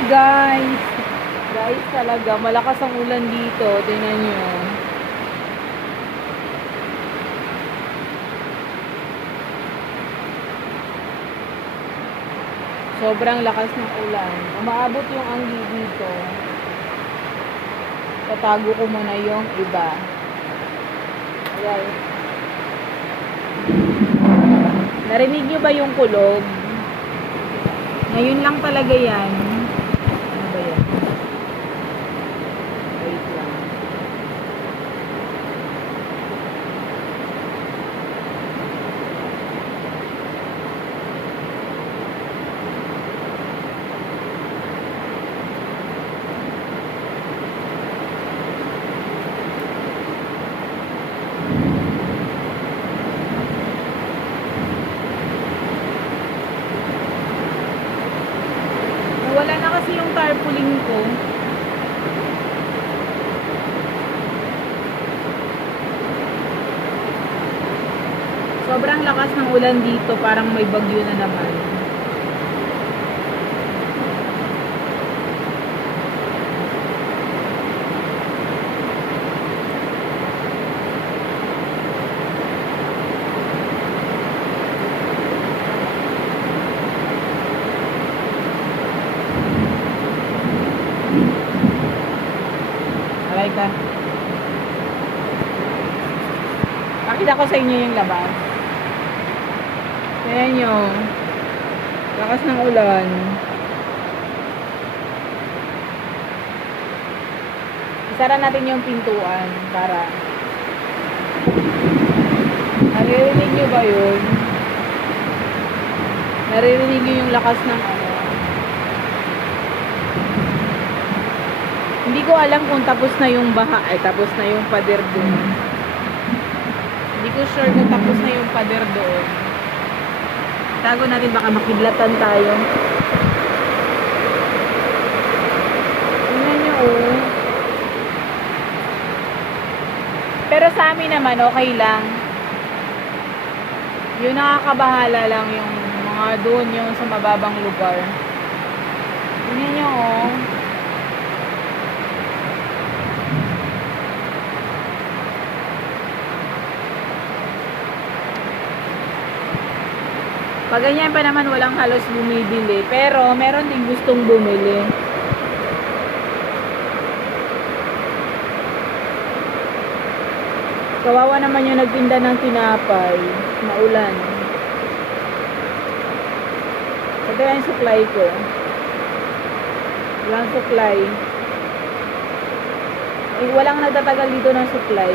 Hi guys! Guys talaga, malakas ang ulan dito. Tingnan nyo. Sobrang lakas ng ulan. Umaabot yung anggi dito. Tatago ko muna yung iba. Ayan. Narinig nyo ba yung kulog? Ngayon lang talaga yan. Ano ba yan? Wait lang. Wala na kasi yung tarpaulin ko. Sobrang lakas ng ulan dito, parang may bagyo na naman. Alay ka. Pakita ko sa inyo yung labas. Tingnan nyo. Lakas ng ulan. Isara natin yung pintuan para naririnig nyo ba yun? Naririnig nyo yung lakas ng ano? Hindi ko alam kung tapos na yung baha. Tapos na yung pader doon. Hindi ko sure kung tapos na yung pader doon. Tago natin, baka makidlatan tayo. Tingnan nyo, oh. Pero sa amin naman, okay lang. Yung nakakabahala lang yung mga doon, yung sa mababang lugar. Tingnan nyo, oh. Pag ganyan pa naman, walang halos bumibili. Pero, meron din gustong bumili. Kawawa naman yung nagtinda ng tinapay. Maulan. Ito yung supply ko. Walang supply. Walang nagtatagal dito ng supply.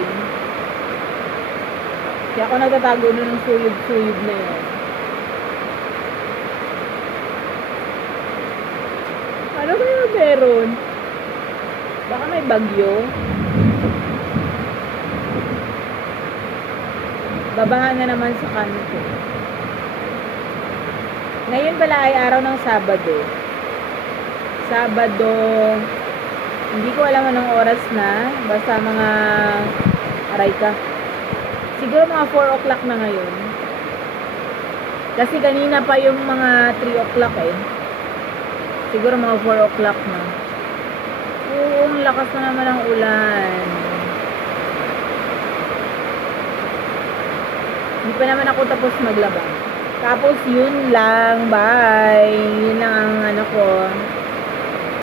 Kaya ako nagtatago nun ng suyod-suyod na yun. Ano kaya meron? Baka may bagyo. Babaha na naman sa kanto. Ngayon pala ay araw ng Sabado. Sabado, hindi ko alam anong oras na. Basta mga aray ka. Siguro mga 4 o'clock na ngayon. Kasi kanina pa yung mga 3 o'clock eh. Siguro mga 4 o'clock na. Oo, ang lakas na naman ang ulan. Hindi pa naman ako tapos maglaba. Tapos yun lang. Bye. Yun lang ang ano ko.